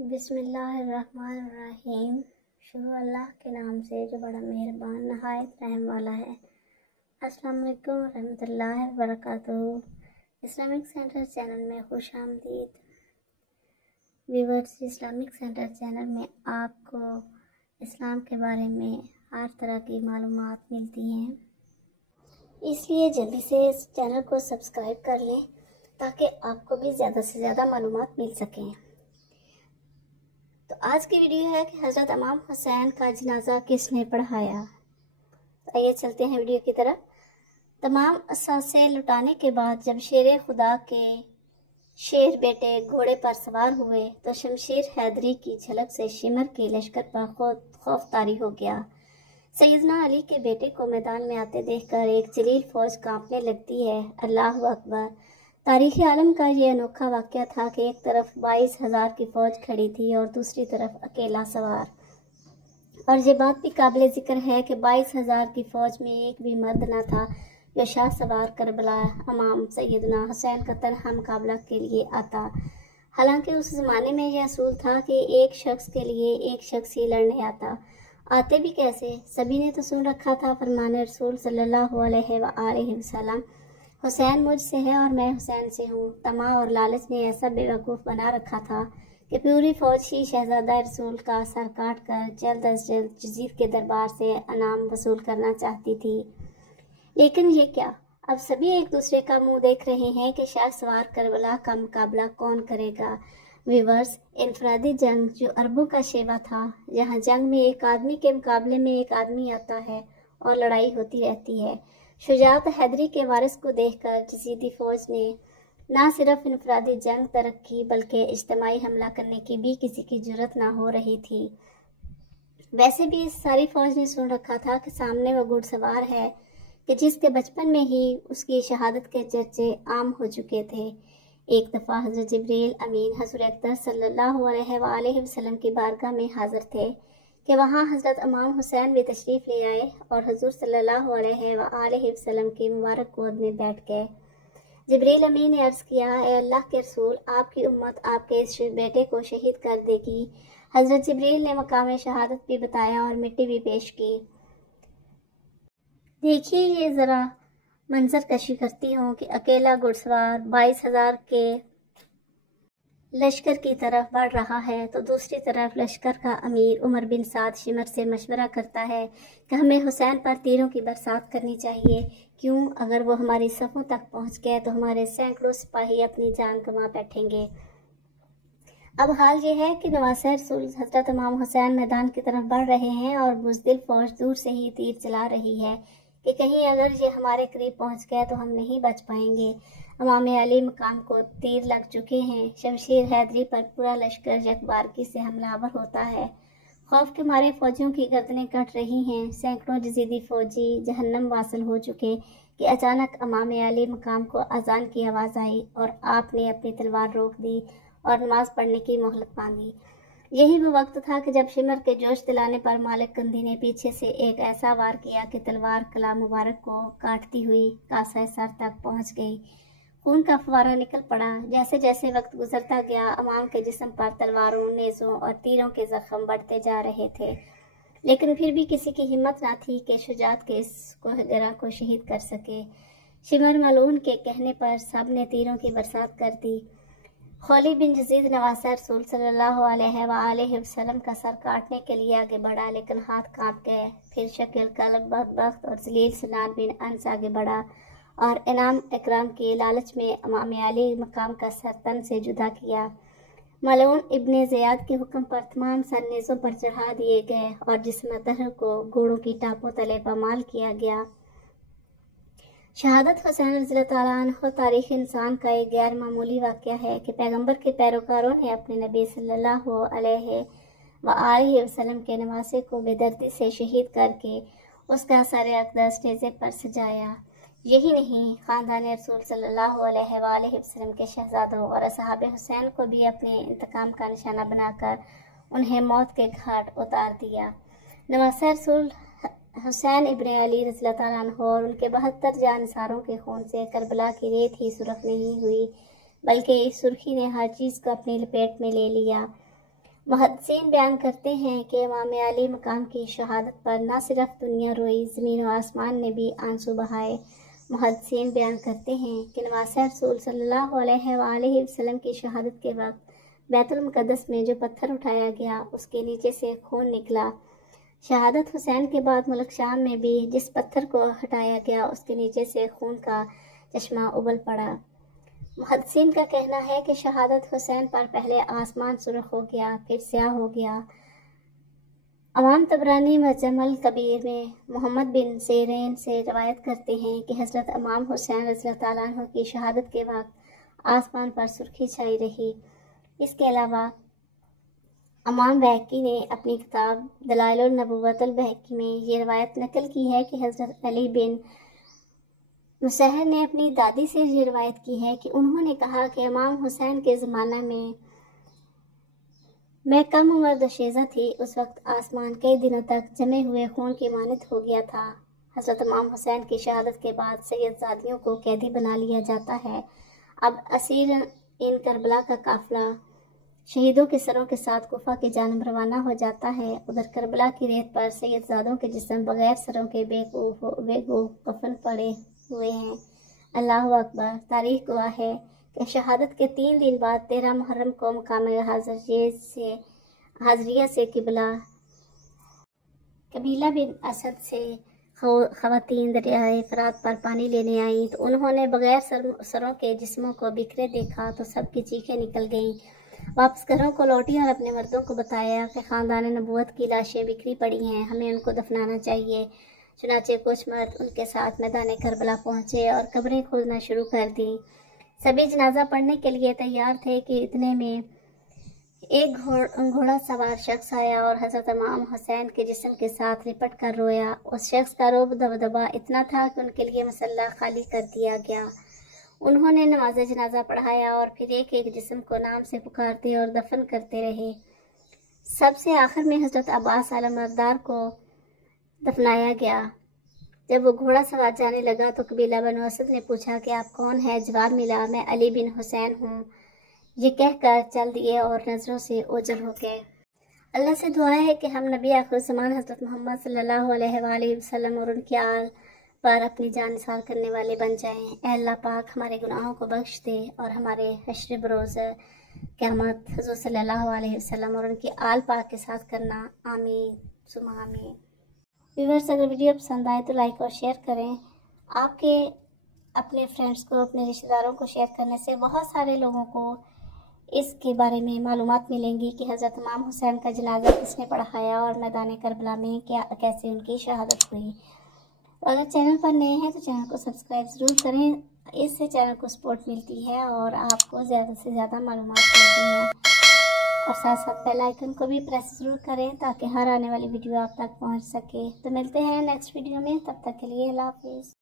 بسم اللہ الرحمن الرحیم۔ شروع اللہ کے نام سے جو بڑا مہربان نہایت رحم والا ہے۔ السلام علیکم ورحمۃ اللہ وبرکاتہ۔ اسلامک سینٹر چینل میں خوش آمدید۔ ویورز، اسلامک سینٹر چینل میں آپ کو اسلام کے بارے میں ہر طرح کی معلومات ملتی ہیں، اس لیے جلدی سے اس چینل کو سبسکرائب کر لیں تاکہ آپ کو بھی زیادہ سے زیادہ معلومات مل سکیں۔ تو آج کی ویڈیو ہے کہ حضرت امام حسین کا جنازہ کس نے پڑھایا۔ آئیے چلتے ہیں ویڈیو کی طرف۔ تمام اثاثے لٹانے کے بعد جب شیر خدا کے شیر بیٹے گھوڑے پر سوار ہوئے تو شمشیر حیدری کی جھلک سے شمر کے لشکر پر خوف طاری ہو گیا۔ سیدنا علی کے بیٹے کو میدان میں آتے دیکھ کر ایک جلیل فوج کانپنے لگتی ہے۔ اللہ اکبر! تاریخ عالم کا یہ انوکھا واقعہ تھا کہ ایک طرف 22,000 کی فوج کھڑی تھی اور دوسری طرف اکیلا سوار۔ اور یہ بات بھی قابل ذکر ہے کہ 22,000 کی فوج میں ایک بھی مرد نہ تھا جو شاہ سوار کربلا امام سیدنا حسین کا تنہا مقابلہ کے لیے آتا۔ حالانکہ اس زمانے میں یہ اصول تھا کہ ایک شخص کے لیے ایک شخص ہی لڑنے آتے بھی کیسے؟ سبھی نے تو سن رکھا تھا فرمان رسول صلی اللہ علیہ وآلہ وسلم، حسین مجھ سے ہے اور میں حسین سے ہوں۔ طمع اور لالچ نے ایسا بے وقوف بنا رکھا تھا کہ پوری فوج ہی شہزادہ رسول کا سر کاٹ کر جلد از جلد یزید کے دربار سے انعام وصول کرنا چاہتی تھی۔ لیکن یہ کیا، اب سبھی ایک دوسرے کا منہ دیکھ رہے ہیں کہ شاہ سوار کربلا کا مقابلہ کون کرے گا۔ ویورز، انفرادی جنگ جو عربوں کا شیوا تھا، جہاں جنگ میں ایک آدمی کے مقابلے میں ایک آدمی آتا ہے اور لڑائی ہوتی رہتی ہے، شجاعت حیدری کے وارث کو دیکھ کر یزیدی فوج نے نہ صرف انفرادی جنگ ترک کی بلکہ اجتماعی حملہ کرنے کی بھی کسی کی جرت نہ ہو رہی تھی۔ ویسے بھی اس ساری فوج نے سن رکھا تھا کہ سامنے وہ گھڑ سوار ہے کہ جس کے بچپن میں ہی اس کی شہادت کے چرچے عام ہو چکے تھے۔ ایک دفعہ حضرت جبریل امین حضور اکرم صلی اللہ علیہ وآلہ وسلم کی بارگاہ میں حاضر تھے کہ وہاں حضرت امام حسین بھی تشریف لے آئے اور حضور صلی اللہ علیہ وآلہ وسلم کی مبارک گود میں بیٹھ گئے۔ جبریل امین نے عرض کیا، اے اللہ کے رسول، آپ کی امت آپ کے اس بیٹے کو شہید کر دے گی۔ حضرت جبریل نے مقام شہادت بھی بتایا اور مٹی بھی پیش کی۔ دیکھیے یہ ذرا منظر کشی کرتی ہوں کہ اکیلا گھڑ سوار 22,000 کے لشکر کی طرف بڑھ رہا ہے تو دوسری طرف لشکر کا امیر عمر بن سعد شمر سے مشورہ کرتا ہے کہ ہمیں حسین پر تیروں کی برسات کرنی چاہیے۔ کیوں؟ اگر وہ ہماری صفوں تک پہنچ گئے تو ہمارے سینکڑوں سپاہی اپنی جان گنوا بیٹھیں گے۔ اب حال یہ ہے کہ نواسہ رسول حضرت امام حسین میدان کی طرف بڑھ رہے ہیں اور بزدل فوج دور سے ہی تیر چلا رہی ہے کہ کہیں اگر یہ ہمارے قریب پہنچ گئے تو ہم نہیں بچ پائیں گے۔ امام علی مقام کو تیر لگ چکے ہیں۔ شمشیر حیدری پر پورا لشکر یکبارگی سے حملہ آور ہوتا ہے۔ خوف کے مارے فوجیوں کی گردنیں کٹ رہی ہیں۔ سینکڑوں یزیدی فوجی جہنم واصل ہو چکے کہ اچانک امام علی مقام کو اذان کی آواز آئی اور آپ نے اپنی تلوار روک دی اور نماز پڑھنے کی مہلت مانگی۔ یہی وہ وقت تھا کہ جب شمر کے جوش دلانے پر مالک کندی نے پیچھے سے ایک ایسا وار کیا کہ تلوار کلام مبارک کو کاٹتی ہوئی کاسہ سر تک پہنچ گئی۔ خون کا فوارہ نکل پڑا۔ جیسے جیسے وقت گزرتا گیا امام کے جسم پر تلواروں، نیزوں اور تیروں کے زخم بڑھتے جا رہے تھے، لیکن پھر بھی کسی کی ہمت نہ تھی کہ شجاعت کے اس کوہگرہ کو شہید کر سکے۔ شمر ملعون کے کہنے پر سب نے تیروں کی برسات کر دی۔ خولی بن یزید نواسہ رسول صلی اللہ علیہ وآلہ وسلم کا سر کاٹنے کے لیے آگے بڑھا، لیکن ہاتھ کانپ گئے۔ پھر شکل قلب بدبخت اور ذلیل سنان بن انس آگے بڑھا اور انعام اکرام کی لالچ میں امام علی مقام کا سر تن سے جدا کیا۔ ملعون ابن زیاد کے حکم پر تمام سر نیزوں پر چڑھا دیے گئے اور جسم اطہر کو گھوڑوں کی ٹاپوں تلے پامال کیا گیا۔ شہادت حسین رضی اللہ تعالیٰ عنہ تاریخ انسان کا ایک غیر معمولی واقعہ ہے کہ پیغمبر کے پیروکاروں نے اپنے نبی صلی اللہ علیہ وآلہ وسلم کے نواسے کو بے دردی سے شہید کر کے اس کا سر اقدس نیزے پر سجایا۔ یہی نہیں، خاندان رسول صلی اللہ علیہ وآلہ وسلم کے شہزادوں اور اصحاب حسین کو بھی اپنے انتقام کا نشانہ بنا کر انہیں موت کے گھاٹ اتار دیا۔ نواسہ رسول حسین ابن علی رضی اللہ تعالیٰ عنہ اور ان کے 72 جانثاروں کے خون سے کربلا کی ریت ہی سرخ نہیں ہوئی بلکہ اس سرخی نے ہر چیز کو اپنی لپیٹ میں لے لیا۔ محدثین بیان کرتے ہیں کہ امام علی مقام کی شہادت پر نہ صرف دنیا روئی، زمین و آسمان نے بھی آنسو بہائے۔ محدثین بیان کرتے ہیں کہ نواسہ رسول صلی اللہ علیہ وآلہ وسلم کی شہادت کے وقت بیت المقدس میں جو پتھر اٹھایا گیا اس کے نیچے سے خون نکلا۔ شہادت حسین کے بعد ملک شام میں بھی جس پتھر کو ہٹایا گیا اس کے نیچے سے خون کا چشمہ ابل پڑا۔ محدثین کا کہنا ہے کہ شہادت حسین پر پہلے آسمان سرخ ہو گیا، پھر سیاہ ہو گیا۔ امام طبرانی معجم الکبیر میں محمد بن سیرین سے روایت کرتے ہیں کہ حضرت امام حسین رضی اللہ تعالیٰ عنہ کی شہادت کے وقت آسمان پر سرخی چھائی رہی۔ اس کے علاوہ امام بہقی نے اپنی کتاب دلائل النبوت البہقی میں یہ روایت نقل کی ہے کہ حضرت علی بن مسہر نے اپنی دادی سے یہ روایت کی ہے کہ انہوں نے کہا کہ امام حسین کے زمانہ میں کم عمر دوشیزہ تھی، اس وقت آسمان کئی دنوں تک جمے ہوئے خون کی مانند ہو گیا تھا۔ حضرت امام حسین کی شہادت کے بعد سید زادیوں کو قیدی بنا لیا جاتا ہے۔ اب اسیر ان کربلا کا قافلہ شہیدوں کے سروں کے ساتھ کوفہ کی جانب روانہ ہو جاتا ہے۔ ادھر کربلا کی ریت پر سید زادوں کے جسم بغیر سروں کے بے گو کفن پڑے ہوئے ہیں۔ اللہ اکبر۔ تاریخ گواہ ہے کہ شہادت کے 3 دن بعد 13 محرم کو مقام حاضریہ سے قبیلہ بن اسد سے خواتین دریائے فرات پر پانی لینے آئیں تو انہوں نے بغیر سروں کے جسموں کو بکھرے دیکھا تو سب کی چیخیں نکل گئیں۔ واپس گھروں کو لوٹی اور اپنے مردوں کو بتایا کہ خاندان نبوت کی لاشیں بکھری پڑی ہیں، ہمیں ان کو دفنانا چاہیے۔ چنانچہ کچھ مرد ان کے ساتھ میدان کربلا پہنچے اور قبریں کھودنا شروع کر دیں۔ سبھی جنازہ پڑھنے کے لیے تیار تھے کہ اتنے میں ایک گھوڑا سوار شخص آیا اور حضرت امام حسین کے جسم کے ساتھ لپٹ کر رویا۔ اس شخص کا رعب دبدبا اتنا تھا کہ ان کے لیے مصلی خالی کر دیا گیا۔ انہوں نے نماز جنازہ پڑھایا اور پھر ایک ایک جسم کو نام سے پکارتے اور دفن کرتے رہے۔ سب سے آخر میں حضرت عباس علمبردار کو دفنایا گیا۔ جب وہ گھوڑا سوار جانے لگا تو قبیلہ بنو اسد نے پوچھا کہ آپ کون ہیں؟ جواب ملا، میں علی بن حسین ہوں۔ یہ کہہ کر چل دیے اور نظروں سے اوجھل ہو گئے۔ اللہ سے دعا ہے کہ ہم نبی آخر الزمان حضرت محمد صلی اللہ علیہ وآلہ وسلم اور ان کی آل پر اپنی جان نثار کرنے والے بن جائیں۔ اے اللہ پاک ہمارے گناہوں کو بخش دے اور ہمارے حشر بروز قیامت حضور صلی اللہ علیہ وسلم اور ان کی آل پاک کے ساتھ کرنا، آمین ثم آمین۔ ویورز، اگر ویڈیو پسند آئے تو لائک اور شیئر کریں۔ آپ کے اپنے فرینڈس کو، اپنے رشتہ داروں کو شیئر کرنے سے بہت سارے لوگوں کو اس کے بارے میں معلومات ملیں گی کہ حضرت امام حسین کا جنازہ کس نے پڑھایا اور میدان کربلا میں کیسے ان کی شہادت ہوئی۔ اگر چینل پر نئے ہیں تو چینل کو سبسکرائب ضرور کریں، اس سے چینل کو سپورٹ ملتی ہے اور آپ کو زیادہ سے زیادہ معلومات ملتی ہیں، اور ساتھ ساتھ بیل آئیکن کو بھی پریس ضرور کریں تاکہ ہر آنے والی ویڈیو آپ تک پہنچ سکے۔ تو ملتے ہیں نیکسٹ ویڈیو میں، تب تک کے لیے اللہ حافظ۔